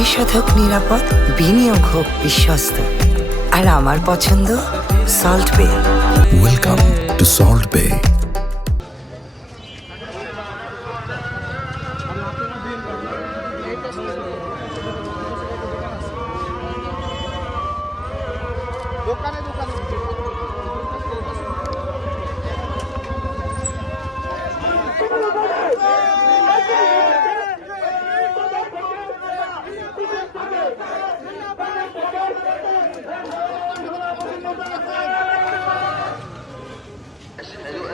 ভবিষ্যৎ হোক নিরাপদ বিনিয়োগ হোক বিশ্বস্ত। আর আমার পছন্দ সল্ট বে ওয়েলকাম টু সল্ট বে দোকানে أشهد أن